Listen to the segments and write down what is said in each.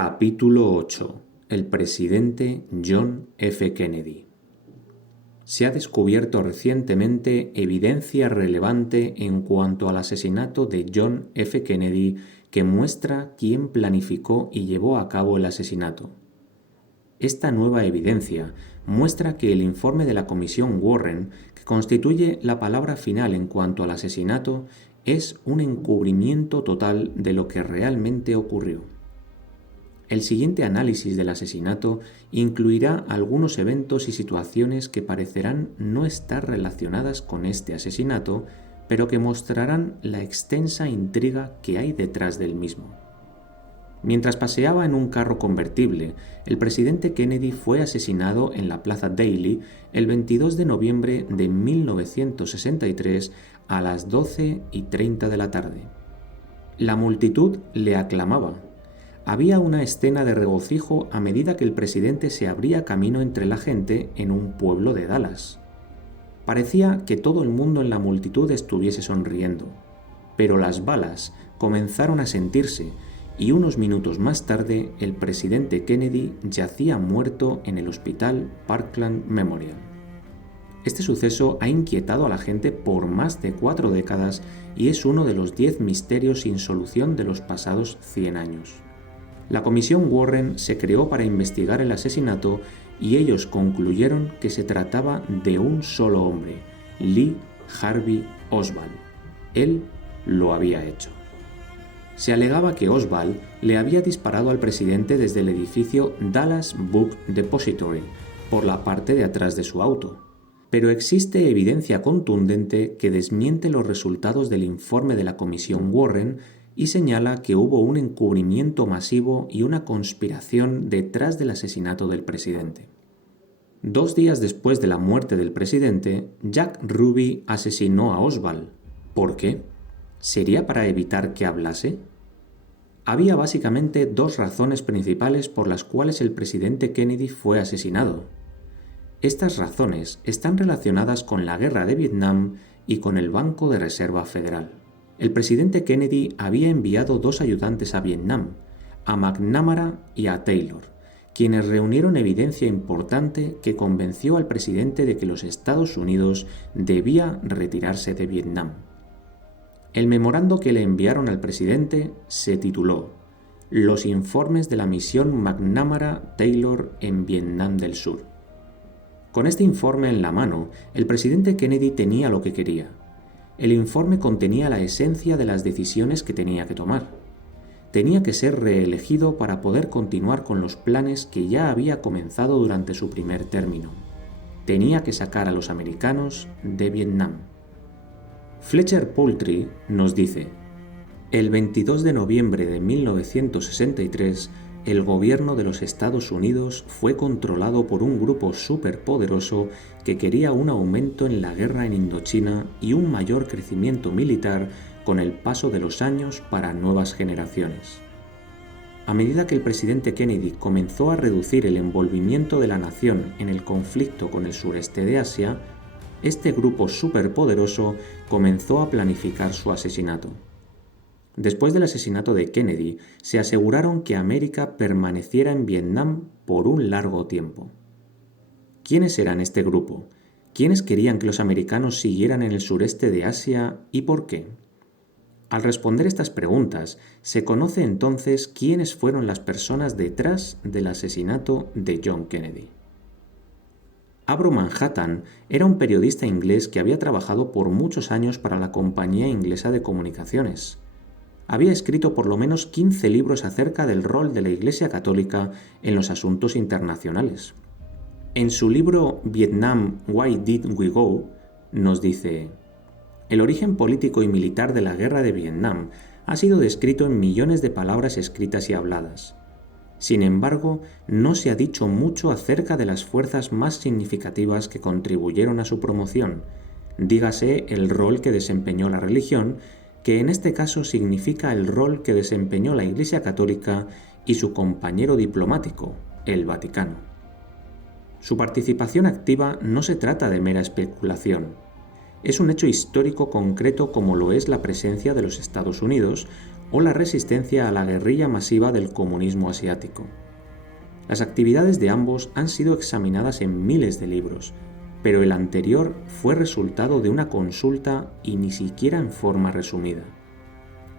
Capítulo 8. El presidente John F. Kennedy. Se ha descubierto recientemente evidencia relevante en cuanto al asesinato de John F. Kennedy que muestra quién planificó y llevó a cabo el asesinato. Esta nueva evidencia muestra que el informe de la Comisión Warren, que constituye la palabra final en cuanto al asesinato, es un encubrimiento total de lo que realmente ocurrió. El siguiente análisis del asesinato incluirá algunos eventos y situaciones que parecerán no estar relacionadas con este asesinato, pero que mostrarán la extensa intriga que hay detrás del mismo. Mientras paseaba en un carro convertible, el presidente Kennedy fue asesinado en la Plaza Daly el 22 de noviembre de 1963 a las 12:30 de la tarde. La multitud le aclamaba. Había una escena de regocijo a medida que el presidente se abría camino entre la gente en un pueblo de Dallas. Parecía que todo el mundo en la multitud estuviese sonriendo, pero las balas comenzaron a sentirse y unos minutos más tarde el presidente Kennedy yacía muerto en el hospital Parkland Memorial. Este suceso ha inquietado a la gente por más de 4 décadas y es uno de los 10 misterios sin solución de los pasados 100 años. La Comisión Warren se creó para investigar el asesinato y ellos concluyeron que se trataba de un solo hombre, Lee Harvey Oswald. Él lo había hecho. Se alegaba que Oswald le había disparado al presidente desde el edificio Dallas Book Depository, por la parte de atrás de su auto. Pero existe evidencia contundente que desmiente los resultados del informe de la Comisión Warren y señala que hubo un encubrimiento masivo y una conspiración detrás del asesinato del presidente. 2 días después de la muerte del presidente, Jack Ruby asesinó a Oswald. ¿Por qué? ¿Sería para evitar que hablase? Había básicamente 2 razones principales por las cuales el presidente Kennedy fue asesinado. Estas razones están relacionadas con la guerra de Vietnam y con el Banco de Reserva Federal. El presidente Kennedy había enviado 2 ayudantes a Vietnam, a McNamara y a Taylor, quienes reunieron evidencia importante que convenció al presidente de que los Estados Unidos debía retirarse de Vietnam. El memorando que le enviaron al presidente se tituló Los informes de la misión McNamara-Taylor en Vietnam del Sur. Con este informe en la mano, el presidente Kennedy tenía lo que quería. El informe contenía la esencia de las decisiones que tenía que tomar. Tenía que ser reelegido para poder continuar con los planes que ya había comenzado durante su primer término. Tenía que sacar a los americanos de Vietnam. Fletcher Poultry nos dice: el 22 de noviembre de 1963, el gobierno de los Estados Unidos fue controlado por un grupo superpoderoso que quería un aumento en la guerra en Indochina y un mayor crecimiento militar con el paso de los años para nuevas generaciones. A medida que el presidente Kennedy comenzó a reducir el envolvimiento de la nación en el conflicto con el sureste de Asia, este grupo superpoderoso comenzó a planificar su asesinato. Después del asesinato de Kennedy, se aseguraron que América permaneciera en Vietnam por un largo tiempo. ¿Quiénes eran este grupo? ¿Quiénes querían que los americanos siguieran en el sureste de Asia y por qué? Al responder estas preguntas, se conoce entonces quiénes fueron las personas detrás del asesinato de John Kennedy. Abro Manhattan era un periodista inglés que había trabajado por muchos años para la Compañía Inglesa de Comunicaciones. Había escrito por lo menos 15 libros acerca del rol de la Iglesia Católica en los asuntos internacionales. En su libro Vietnam, Why Did We Go?, nos dice: el origen político y militar de la guerra de Vietnam ha sido descrito en millones de palabras escritas y habladas. Sin embargo, no se ha dicho mucho acerca de las fuerzas más significativas que contribuyeron a su promoción, dígase el rol que desempeñó la religión, que en este caso significa el rol que desempeñó la Iglesia Católica y su compañero diplomático, el Vaticano. Su participación activa no se trata de mera especulación. Es un hecho histórico concreto como lo es la presencia de los Estados Unidos, o la resistencia a la guerrilla masiva del comunismo asiático. Las actividades de ambos han sido examinadas en miles de libros, pero el anterior fue resultado de una consulta y ni siquiera en forma resumida.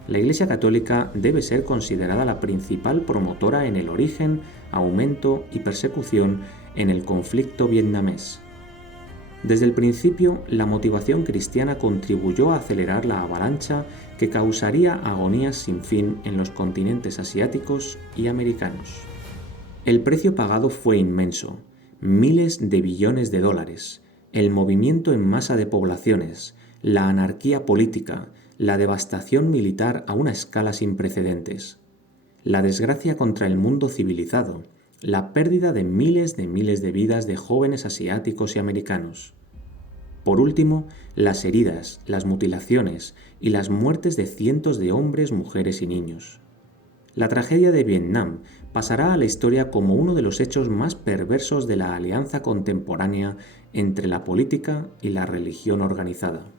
La Iglesia Católica debe ser considerada la principal promotora en el origen, aumento y persecución en el conflicto vietnamés. Desde el principio, la motivación cristiana contribuyó a acelerar la avalancha que causaría agonías sin fin en los continentes asiáticos y americanos. El precio pagado fue inmenso, miles de billones de dólares, el movimiento en masa de poblaciones, la anarquía política, la devastación militar a una escala sin precedentes, la desgracia contra el mundo civilizado, la pérdida de miles de vidas de jóvenes asiáticos y americanos. Por último, las heridas, las mutilaciones y las muertes de cientos de hombres, mujeres y niños. La tragedia de Vietnam pasará a la historia como uno de los hechos más perversos de la alianza contemporánea entre la política y la religión organizada.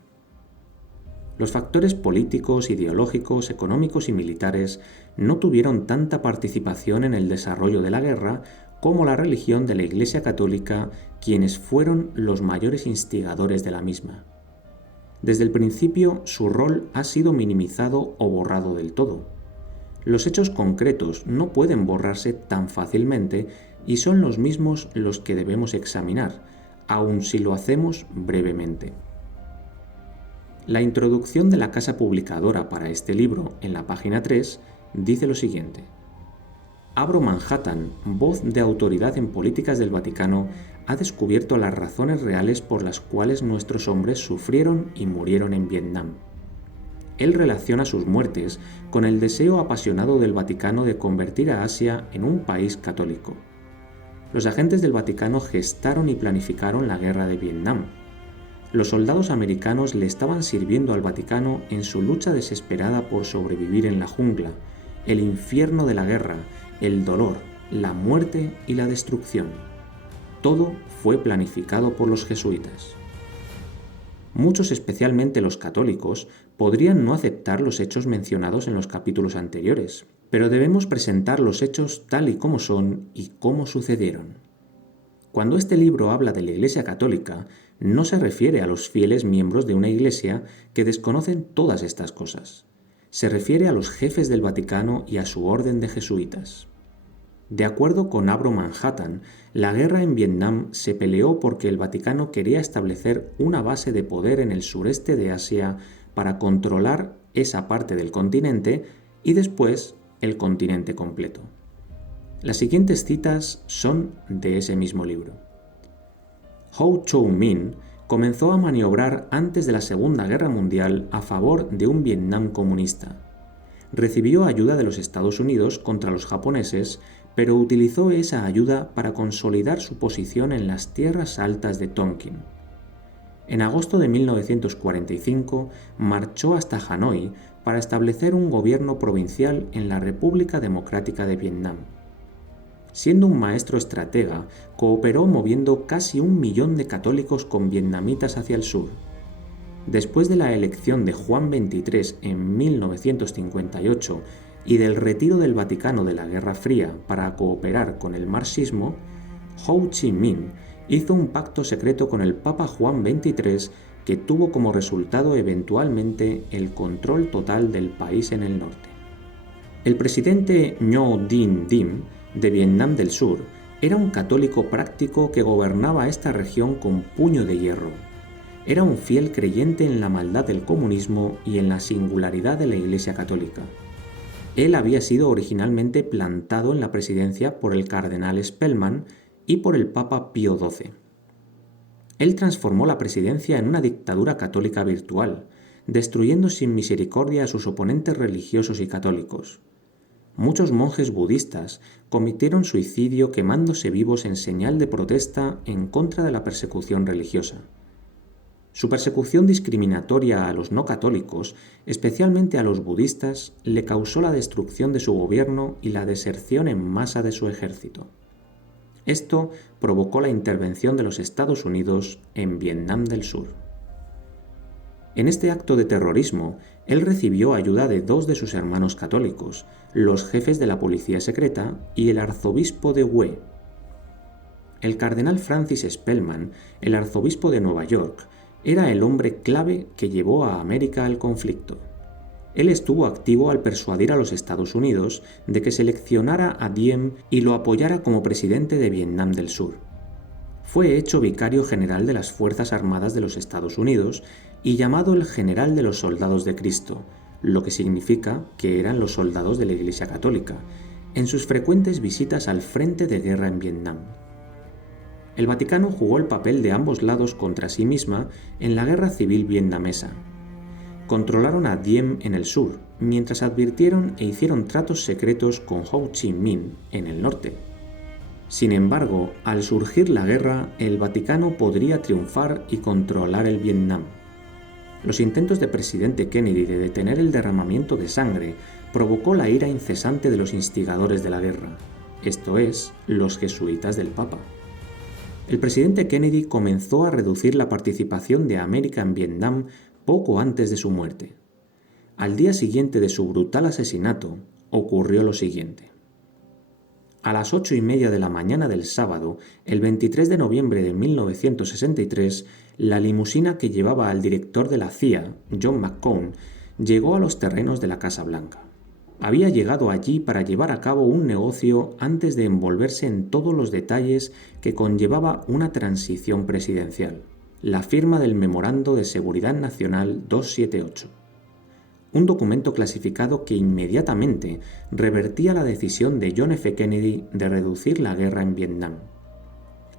Los factores políticos, ideológicos, económicos y militares no tuvieron tanta participación en el desarrollo de la guerra como la religión de la Iglesia Católica, quienes fueron los mayores instigadores de la misma. Desde el principio, su rol ha sido minimizado o borrado del todo. Los hechos concretos no pueden borrarse tan fácilmente y son los mismos los que debemos examinar, aun si lo hacemos brevemente. La introducción de la casa publicadora para este libro, en la página 3, dice lo siguiente. Abro Manhattan, voz de autoridad en políticas del Vaticano, ha descubierto las razones reales por las cuales nuestros hombres sufrieron y murieron en Vietnam. Él relaciona sus muertes con el deseo apasionado del Vaticano de convertir a Asia en un país católico. Los agentes del Vaticano gestaron y planificaron la guerra de Vietnam. Los soldados americanos le estaban sirviendo al Vaticano en su lucha desesperada por sobrevivir en la jungla, el infierno de la guerra, el dolor, la muerte y la destrucción. Todo fue planificado por los jesuitas. Muchos, especialmente los católicos, podrían no aceptar los hechos mencionados en los capítulos anteriores, pero debemos presentar los hechos tal y como son y cómo sucedieron. Cuando este libro habla de la Iglesia Católica, no se refiere a los fieles miembros de una iglesia que desconocen todas estas cosas. Se refiere a los jefes del Vaticano y a su orden de jesuitas. De acuerdo con Abro Manhattan, la guerra en Vietnam se peleó porque el Vaticano quería establecer una base de poder en el sureste de Asia para controlar esa parte del continente y después el continente completo. Las siguientes citas son de ese mismo libro. Ho Chi Minh comenzó a maniobrar antes de la Segunda Guerra Mundial a favor de un Vietnam comunista. Recibió ayuda de los Estados Unidos contra los japoneses, pero utilizó esa ayuda para consolidar su posición en las tierras altas de Tonkin. En agosto de 1945 marchó hasta Hanoi para establecer un gobierno provincial en la República Democrática de Vietnam. Siendo un maestro estratega, cooperó moviendo casi 1 millón de católicos con vietnamitas hacia el sur. Después de la elección de Juan XXIII en 1958 y del retiro del Vaticano de la Guerra Fría para cooperar con el marxismo, Ho Chi Minh hizo un pacto secreto con el Papa Juan XXIII que tuvo como resultado eventualmente el control total del país en el norte. El presidente Ngo Dinh Diem de Vietnam del Sur era un católico práctico que gobernaba esta región con puño de hierro. Era un fiel creyente en la maldad del comunismo y en la singularidad de la Iglesia Católica. Él había sido originalmente plantado en la presidencia por el cardenal Spellman y por el Papa Pío XII. Él transformó la presidencia en una dictadura católica virtual, destruyendo sin misericordia a sus oponentes religiosos y católicos. Muchos monjes budistas cometieron suicidio quemándose vivos en señal de protesta en contra de la persecución religiosa. Su persecución discriminatoria a los no católicos, especialmente a los budistas, le causó la destrucción de su gobierno y la deserción en masa de su ejército. Esto provocó la intervención de los Estados Unidos en Vietnam del Sur. En este acto de terrorismo, Él recibió ayuda de dos de sus hermanos católicos, los jefes de la policía secreta y el arzobispo de Hue. El cardenal Francis Spellman, el arzobispo de Nueva York, era el hombre clave que llevó a América al conflicto. Él estuvo activo al persuadir a los Estados Unidos de que seleccionara a Diem y lo apoyara como presidente de Vietnam del Sur. Fue hecho vicario general de las Fuerzas Armadas de los Estados Unidos y llamado el general de los soldados de Cristo, lo que significa que eran los soldados de la Iglesia Católica, en sus frecuentes visitas al frente de guerra en Vietnam. El Vaticano jugó el papel de ambos lados contra sí misma en la guerra civil vietnamesa. Controlaron a Diem en el sur, mientras advirtieron e hicieron tratos secretos con Ho Chi Minh en el norte. Sin embargo, al surgir la guerra, el Vaticano podría triunfar y controlar el Vietnam. Los intentos del presidente Kennedy de detener el derramamiento de sangre provocó la ira incesante de los instigadores de la guerra, esto es, los jesuitas del Papa. El presidente Kennedy comenzó a reducir la participación de América en Vietnam poco antes de su muerte. Al día siguiente de su brutal asesinato, ocurrió lo siguiente. A las 8:30 de la mañana del sábado, el 23 de noviembre de 1963, la limusina que llevaba al director de la CIA, John McCone, llegó a los terrenos de la Casa Blanca. Había llegado allí para llevar a cabo un negocio antes de envolverse en todos los detalles que conllevaba una transición presidencial, la firma del Memorando de Seguridad Nacional 278. Un documento clasificado que inmediatamente revertía la decisión de John F. Kennedy de reducir la guerra en Vietnam.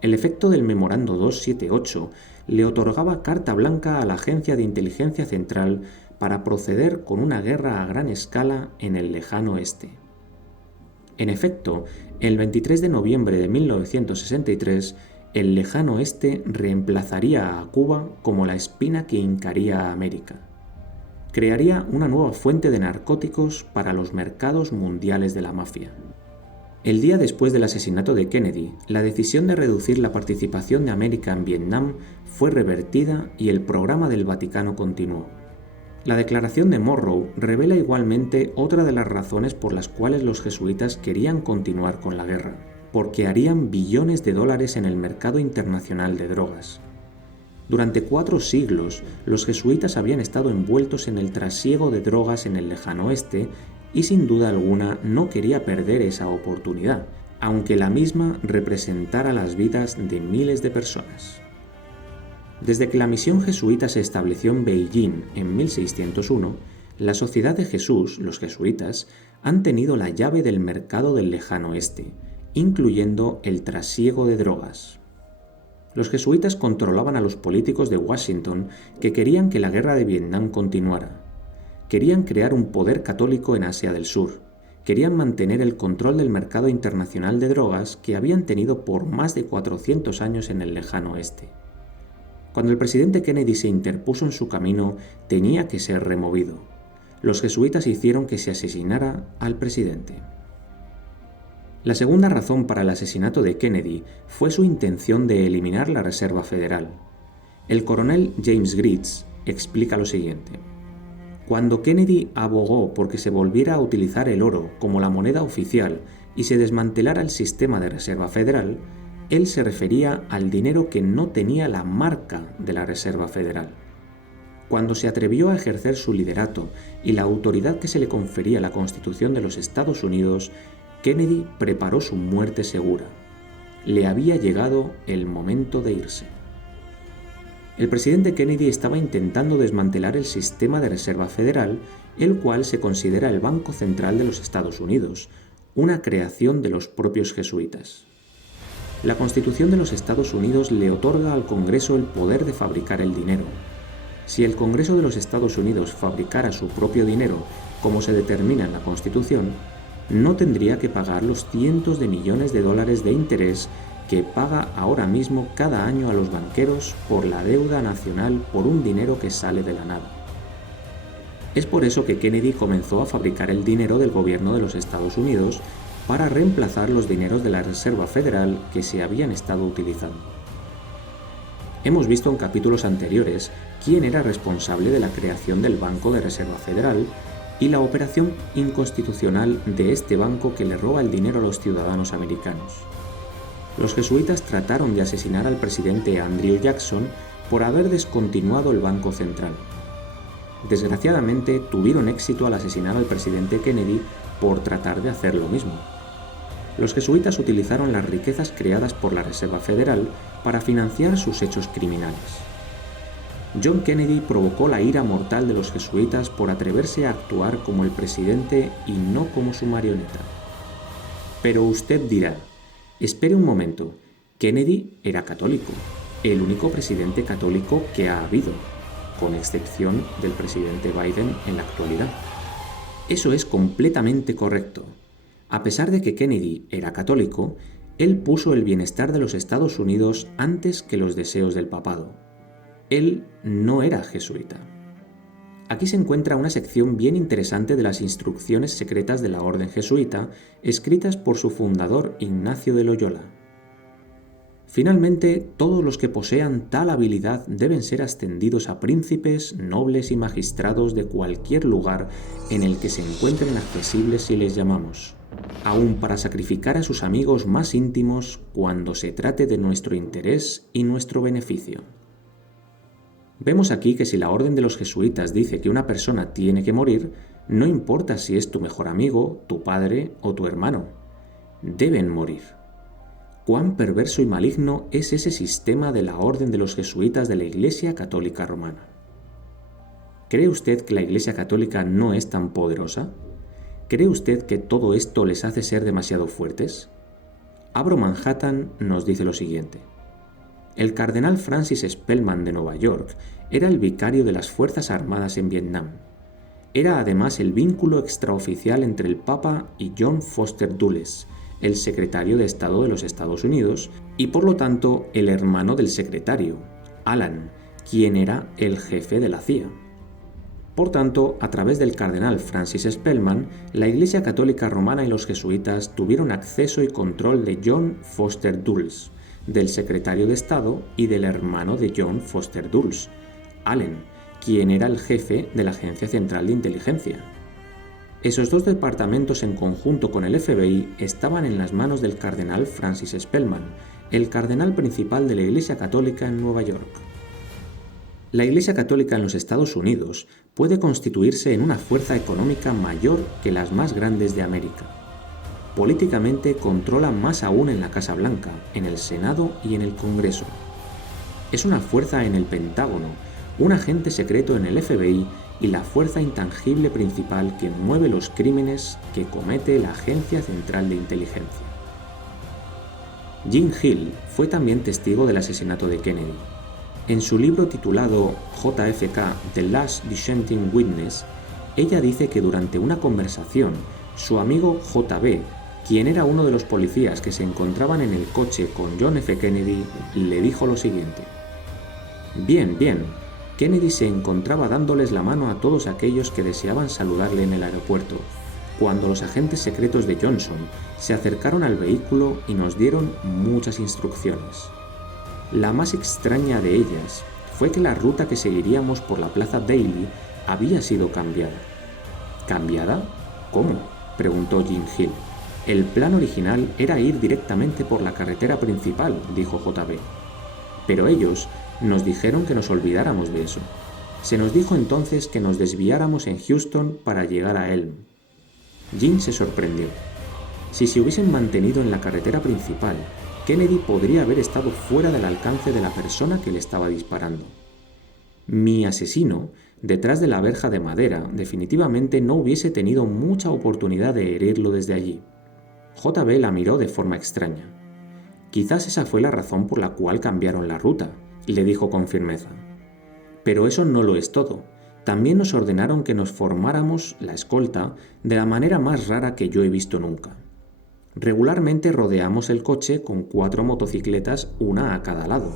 El efecto del Memorando 278 le otorgaba carta blanca a la Agencia de Inteligencia Central para proceder con una guerra a gran escala en el lejano oeste. En efecto, el 23 de noviembre de 1963, el lejano oeste reemplazaría a Cuba como la espina que hincaría a América. Crearía una nueva fuente de narcóticos para los mercados mundiales de la mafia. El día después del asesinato de Kennedy, la decisión de reducir la participación de América en Vietnam fue revertida y el programa del Vaticano continuó. La declaración de Monroe revela igualmente otra de las razones por las cuales los jesuitas querían continuar con la guerra, porque harían billones de dólares en el mercado internacional de drogas. Durante 4 siglos, los jesuitas habían estado envueltos en el trasiego de drogas en el lejano oeste y sin duda alguna no quería perder esa oportunidad, aunque la misma representara las vidas de miles de personas. Desde que la misión jesuita se estableció en Beijing en 1601, la Sociedad de Jesús, los jesuitas, han tenido la llave del mercado del lejano oeste, incluyendo el trasiego de drogas. Los jesuitas controlaban a los políticos de Washington que querían que la guerra de Vietnam continuara. Querían crear un poder católico en Asia del Sur. Querían mantener el control del mercado internacional de drogas que habían tenido por más de 400 años en el lejano oeste. Cuando el presidente Kennedy se interpuso en su camino, tenía que ser removido. Los jesuitas hicieron que se asesinara al presidente. La segunda razón para el asesinato de Kennedy fue su intención de eliminar la Reserva Federal. El coronel James Gritz explica lo siguiente. Cuando Kennedy abogó por que se volviera a utilizar el oro como la moneda oficial y se desmantelara el sistema de Reserva Federal, él se refería al dinero que no tenía la marca de la Reserva Federal. Cuando se atrevió a ejercer su liderato y la autoridad que se le confería la Constitución de los Estados Unidos, Kennedy preparó su muerte segura. Le había llegado el momento de irse. El presidente Kennedy estaba intentando desmantelar el sistema de Reserva Federal, el cual se considera el Banco Central de los Estados Unidos, una creación de los propios jesuitas. La Constitución de los Estados Unidos le otorga al Congreso el poder de fabricar el dinero. Si el Congreso de los Estados Unidos fabricara su propio dinero, como se determina en la Constitución, no tendría que pagar los cientos de millones de dólares de interés que paga ahora mismo cada año a los banqueros por la deuda nacional por un dinero que sale de la nada. Es por eso que Kennedy comenzó a fabricar el dinero del gobierno de los Estados Unidos para reemplazar los dineros de la Reserva Federal que se habían estado utilizando. Hemos visto en capítulos anteriores quién era responsable de la creación del Banco de Reserva Federal y la operación inconstitucional de este banco que le roba el dinero a los ciudadanos americanos. Los jesuitas trataron de asesinar al presidente Andrew Jackson por haber descontinuado el Banco Central. Desgraciadamente, tuvieron éxito al asesinar al presidente Kennedy por tratar de hacer lo mismo. Los jesuitas utilizaron las riquezas creadas por la Reserva Federal para financiar sus hechos criminales. John Kennedy provocó la ira mortal de los jesuitas por atreverse a actuar como el presidente y no como su marioneta. Pero usted dirá, espere un momento, Kennedy era católico, el único presidente católico que ha habido, con excepción del presidente Biden en la actualidad. Eso es completamente correcto. A pesar de que Kennedy era católico, él puso el bienestar de los Estados Unidos antes que los deseos del papado. Él no era jesuita. Aquí se encuentra una sección bien interesante de las instrucciones secretas de la orden jesuita, escritas por su fundador Ignacio de Loyola. Finalmente, todos los que posean tal habilidad deben ser ascendidos a príncipes, nobles y magistrados de cualquier lugar en el que se encuentren accesibles si les llamamos, aun para sacrificar a sus amigos más íntimos cuando se trate de nuestro interés y nuestro beneficio. Vemos aquí que si la orden de los jesuitas dice que una persona tiene que morir, no importa si es tu mejor amigo, tu padre o tu hermano. Deben morir. ¿Cuán perverso y maligno es ese sistema de la orden de los jesuitas de la Iglesia Católica Romana? ¿Cree usted que la Iglesia Católica no es tan poderosa? ¿Cree usted que todo esto les hace ser demasiado fuertes? Abro Manhattan nos dice lo siguiente. El cardenal Francis Spellman de Nueva York era el vicario de las Fuerzas Armadas en Vietnam. Era además el vínculo extraoficial entre el Papa y John Foster Dulles, el secretario de Estado de los Estados Unidos, y por lo tanto el hermano del secretario, Alan, quien era el jefe de la CIA. Por tanto, a través del cardenal Francis Spellman, la Iglesia Católica Romana y los jesuitas tuvieron acceso y control de John Foster Dulles, del secretario de Estado y del hermano de John Foster Dulles, Allen, quien era el jefe de la Agencia Central de Inteligencia. Esos dos departamentos en conjunto con el FBI estaban en las manos del cardenal Francis Spellman, el cardenal principal de la Iglesia Católica en Nueva York. La Iglesia Católica en los Estados Unidos puede constituirse en una fuerza económica mayor que las más grandes de América. Políticamente controla más aún en la Casa Blanca, en el Senado y en el Congreso. Es una fuerza en el Pentágono, un agente secreto en el FBI y la fuerza intangible principal que mueve los crímenes que comete la Agencia Central de Inteligencia. Jean Hill fue también testigo del asesinato de Kennedy. En su libro titulado JFK, The Last Dissenting Witness, ella dice que durante una conversación, su amigo JB, quien era uno de los policías que se encontraban en el coche con John F. Kennedy, le dijo lo siguiente. Bien, Kennedy se encontraba dándoles la mano a todos aquellos que deseaban saludarle en el aeropuerto, cuando los agentes secretos de Johnson se acercaron al vehículo y nos dieron muchas instrucciones. La más extraña de ellas fue que la ruta que seguiríamos por la Plaza Daly había sido cambiada. ¿Cambiada? ¿Cómo?, preguntó Jean Hill. El plan original era ir directamente por la carretera principal, dijo JB. Pero ellos nos dijeron que nos olvidáramos de eso. Se nos dijo entonces que nos desviáramos en Houston para llegar a Elm. Jean se sorprendió. Si se hubiesen mantenido en la carretera principal, Kennedy podría haber estado fuera del alcance de la persona que le estaba disparando. Mi asesino, detrás de la verja de madera, definitivamente no hubiese tenido mucha oportunidad de herirlo desde allí. JB la miró de forma extraña. Quizás esa fue la razón por la cual cambiaron la ruta, le dijo con firmeza. Pero eso no lo es todo. También nos ordenaron que nos formáramos, la escolta, de la manera más rara que yo he visto nunca. Regularmente rodeamos el coche con 4 motocicletas, una a cada lado.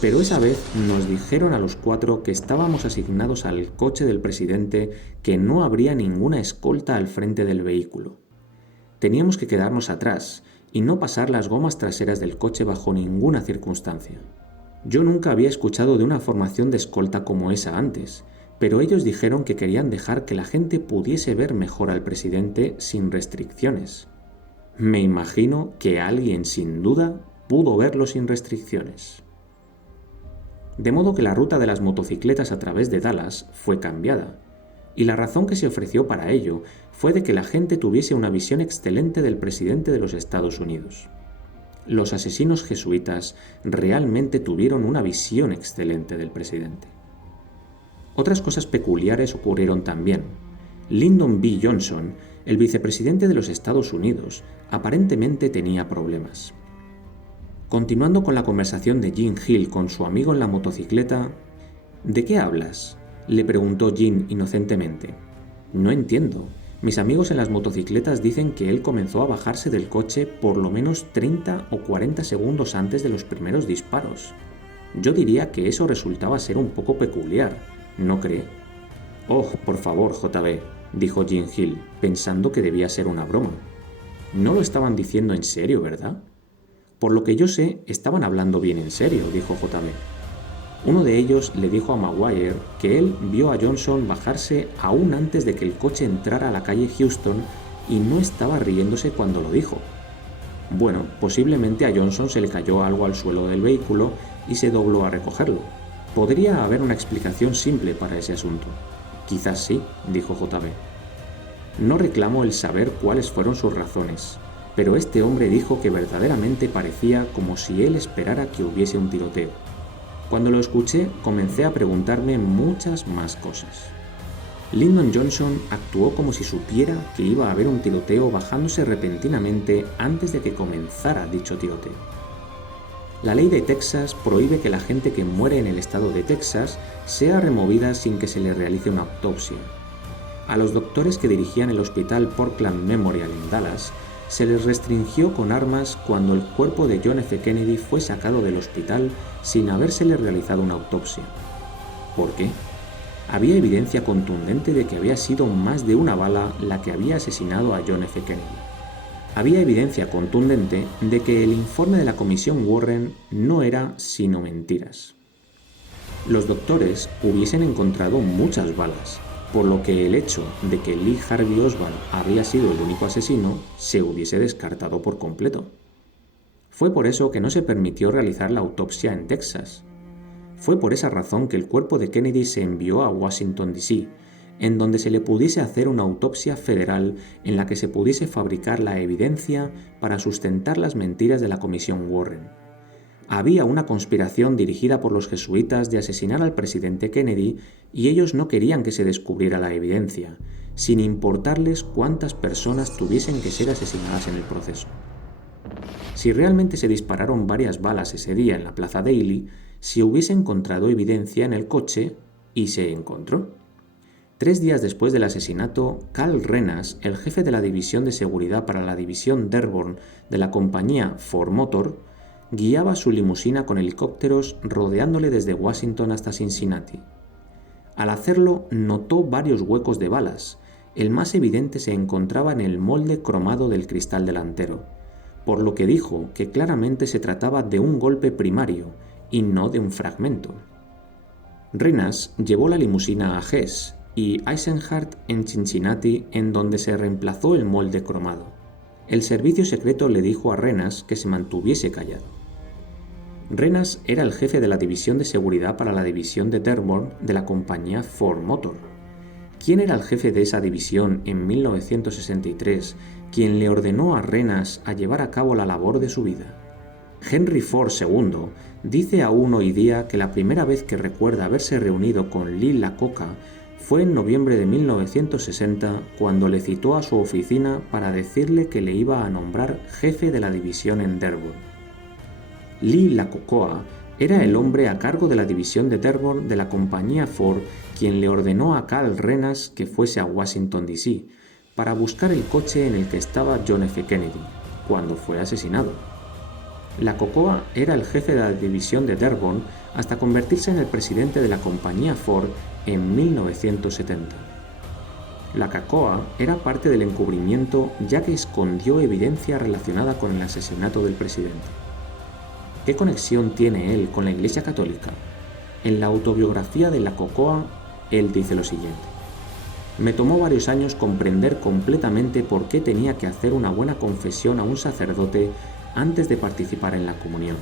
Pero esa vez nos dijeron a los 4 que estábamos asignados al coche del presidente, que no habría ninguna escolta al frente del vehículo. Teníamos que quedarnos atrás y no pasar las gomas traseras del coche bajo ninguna circunstancia. Yo nunca había escuchado de una formación de escolta como esa antes, pero ellos dijeron que querían dejar que la gente pudiese ver mejor al presidente sin restricciones. Me imagino que alguien sin duda pudo verlo sin restricciones. De modo que la ruta de las motocicletas a través de Dallas fue cambiada, y la razón que se ofreció para ello fue de que la gente tuviese una visión excelente del presidente de los Estados Unidos. Los asesinos jesuitas realmente tuvieron una visión excelente del presidente. Otras cosas peculiares ocurrieron también. Lyndon B. Johnson, el vicepresidente de los Estados Unidos, aparentemente tenía problemas. Continuando con la conversación de Gene Hill con su amigo en la motocicleta, ¿de qué hablas?, le preguntó Gene inocentemente. No entiendo. Mis amigos en las motocicletas dicen que él comenzó a bajarse del coche por lo menos 30 o 40 segundos antes de los primeros disparos. Yo diría que eso resultaba ser un poco peculiar, ¿no cree? Oh, por favor, JB, dijo Gene Hill, pensando que debía ser una broma. No lo estaban diciendo en serio, ¿verdad? Por lo que yo sé, estaban hablando bien en serio, dijo JB. Uno de ellos le dijo a Maguire que él vio a Johnson bajarse aún antes de que el coche entrara a la calle Houston y no estaba riéndose cuando lo dijo. Bueno, posiblemente a Johnson se le cayó algo al suelo del vehículo y se dobló a recogerlo. Podría haber una explicación simple para ese asunto. Quizás sí, dijo JB. No reclamo el saber cuáles fueron sus razones, pero este hombre dijo que verdaderamente parecía como si él esperara que hubiese un tiroteo. Cuando lo escuché, comencé a preguntarme muchas más cosas. Lyndon Johnson actuó como si supiera que iba a haber un tiroteo bajándose repentinamente antes de que comenzara dicho tiroteo. La ley de Texas prohíbe que la gente que muere en el estado de Texas sea removida sin que se le realice una autopsia. A los doctores que dirigían el hospital Parkland Memorial en Dallas se les restringió con armas cuando el cuerpo de John F. Kennedy fue sacado del hospital sin habérsele realizado una autopsia. ¿Por qué? Había evidencia contundente de que había sido más de una bala la que había asesinado a John F. Kennedy. Había evidencia contundente de que el informe de la comisión Warren no era sino mentiras. Los doctores hubiesen encontrado muchas balas, por lo que el hecho de que Lee Harvey Oswald había sido el único asesino se hubiese descartado por completo. Fue por eso que no se permitió realizar la autopsia en Texas. Fue por esa razón que el cuerpo de Kennedy se envió a Washington, D.C., en donde se le pudiese hacer una autopsia federal en la que se pudiese fabricar la evidencia para sustentar las mentiras de la comisión Warren. Había una conspiración dirigida por los jesuitas de asesinar al presidente Kennedy y ellos no querían que se descubriera la evidencia, sin importarles cuántas personas tuviesen que ser asesinadas en el proceso. Si realmente se dispararon varias balas ese día en la Plaza Daly, se hubiese encontrado evidencia en el coche y se encontró. 3 días después del asesinato, Carl Renas, el jefe de la División de Seguridad para la División Dearborn de la compañía Ford Motor, guiaba su limusina con helicópteros rodeándole desde Washington hasta Cincinnati. Al hacerlo, notó varios huecos de balas. El más evidente se encontraba en el molde cromado del cristal delantero, por lo que dijo que claramente se trataba de un golpe primario y no de un fragmento. Renas llevó la limusina a Hess y Eisenhardt en Cincinnati, en donde se reemplazó el molde cromado. El servicio secreto le dijo a Renas que se mantuviese callado. Renas era el jefe de la División de Seguridad para la División de Dearborn de la compañía Ford Motor. ¿Quién era el jefe de esa división en 1963, quien le ordenó a Renas a llevar a cabo la labor de su vida? Henry Ford II dice aún hoy día que la primera vez que recuerda haberse reunido con Lee Iacocca fue en noviembre de 1960, cuando le citó a su oficina para decirle que le iba a nombrar jefe de la división en Dearborn. Lee Iacocca era el hombre a cargo de la división de Dearborn de la compañía Ford quien le ordenó a Carl Renas que fuese a Washington, D.C., para buscar el coche en el que estaba John F. Kennedy, cuando fue asesinado. Iacocca era el jefe de la división de Dearborn hasta convertirse en el presidente de la compañía Ford en 1970. Iacocca era parte del encubrimiento ya que escondió evidencia relacionada con el asesinato del presidente. ¿Qué conexión tiene él con la Iglesia Católica? En la autobiografía de Lacocoa, él dice lo siguiente: me tomó varios años comprender completamente por qué tenía que hacer una buena confesión a un sacerdote antes de participar en la comunión.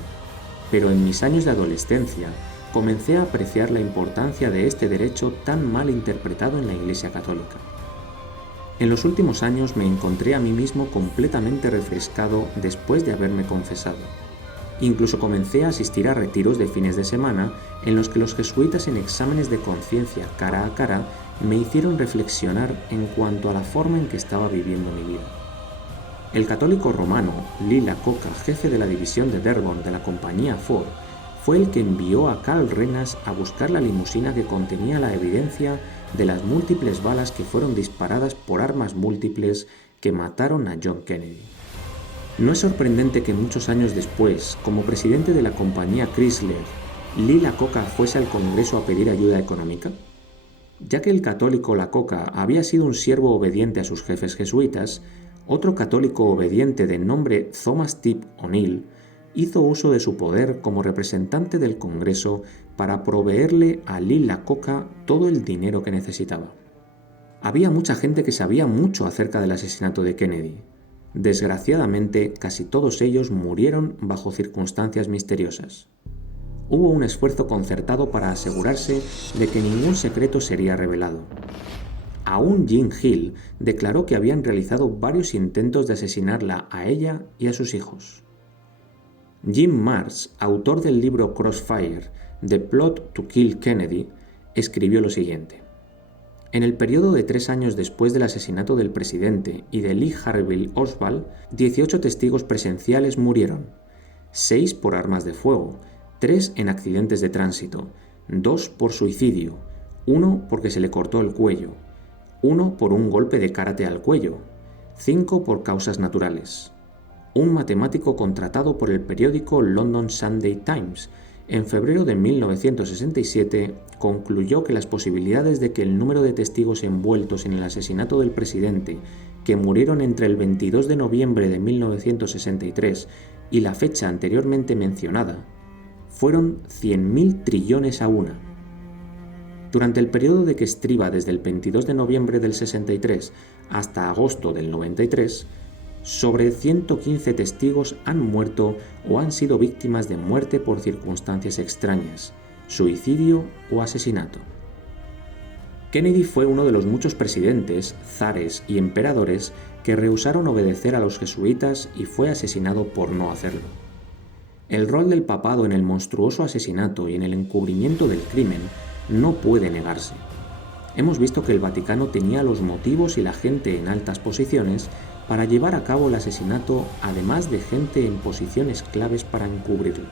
Pero en mis años de adolescencia comencé a apreciar la importancia de este derecho tan mal interpretado en la Iglesia Católica. En los últimos años me encontré a mí mismo completamente refrescado después de haberme confesado. Incluso comencé a asistir a retiros de fines de semana en los que los jesuitas en exámenes de conciencia cara a cara me hicieron reflexionar en cuanto a la forma en que estaba viviendo mi vida. El católico romano Lee Iacocca, jefe de la división de Dearborn de la compañía Ford, fue el que envió a Karl Rennas a buscar la limusina que contenía la evidencia de las múltiples balas que fueron disparadas por armas múltiples que mataron a John Kennedy. ¿No es sorprendente que muchos años después, como presidente de la compañía Chrysler, Lee Iacocca fuese al Congreso a pedir ayuda económica? Ya que el católico Iacocca había sido un siervo obediente a sus jefes jesuitas, otro católico obediente de nombre Thomas Tip O'Neill hizo uso de su poder como representante del Congreso para proveerle a Lee Iacocca todo el dinero que necesitaba. Había mucha gente que sabía mucho acerca del asesinato de Kennedy. Desgraciadamente, casi todos ellos murieron bajo circunstancias misteriosas. Hubo un esfuerzo concertado para asegurarse de que ningún secreto sería revelado. Aún Jim Hill declaró que habían realizado varios intentos de asesinarla a ella y a sus hijos. Jim Marrs, autor del libro Crossfire, The Plot to Kill Kennedy, escribió lo siguiente: en el periodo de 3 años después del asesinato del presidente y de Lee Harvey Oswald, 18 testigos presenciales murieron, 6 por armas de fuego, 3 en accidentes de tránsito, 2 por suicidio, 1 porque se le cortó el cuello, 1 por un golpe de karate al cuello, 5 por causas naturales. Un matemático contratado por el periódico London Sunday Times en febrero de 1967 concluyó que las posibilidades de que el número de testigos envueltos en el asesinato del presidente, que murieron entre el 22 de noviembre de 1963 y la fecha anteriormente mencionada, fueron 100.000 trillones a una. Durante el periodo de que estriba desde el 22 de noviembre del 63 hasta agosto del 93, sobre 115 testigos han muerto o han sido víctimas de muerte por circunstancias extrañas, suicidio o asesinato. Kennedy fue uno de los muchos presidentes, zares y emperadores que rehusaron obedecer a los jesuitas y fue asesinado por no hacerlo. El rol del papado en el monstruoso asesinato y en el encubrimiento del crimen no puede negarse. Hemos visto que el Vaticano tenía los motivos y la gente en altas posiciones para llevar a cabo el asesinato, además de gente en posiciones claves para encubrirlo.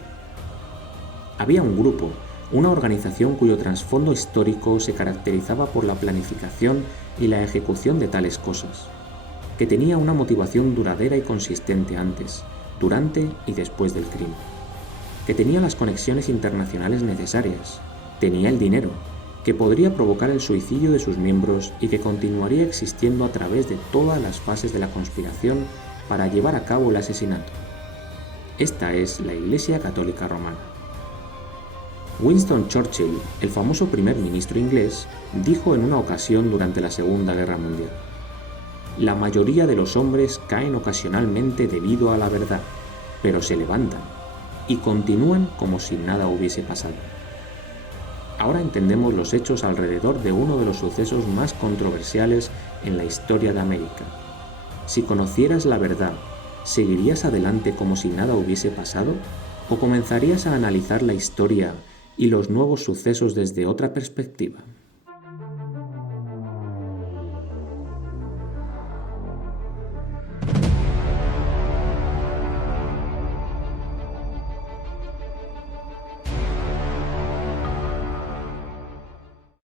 Había un grupo, una organización cuyo trasfondo histórico se caracterizaba por la planificación y la ejecución de tales cosas, que tenía una motivación duradera y consistente antes, durante y después del crimen, que tenía las conexiones internacionales necesarias, tenía el dinero, que podría provocar el suicidio de sus miembros y que continuaría existiendo a través de todas las fases de la conspiración para llevar a cabo el asesinato. Esta es la Iglesia Católica Romana. Winston Churchill, el famoso primer ministro inglés, dijo en una ocasión durante la Segunda Guerra Mundial: la mayoría de los hombres caen ocasionalmente debido a la verdad, pero se levantan y continúan como si nada hubiese pasado. Ahora entendemos los hechos alrededor de uno de los sucesos más controversiales en la historia de América. Si conocieras la verdad, ¿seguirías adelante como si nada hubiese pasado? ¿O comenzarías a analizar la historia y los nuevos sucesos desde otra perspectiva?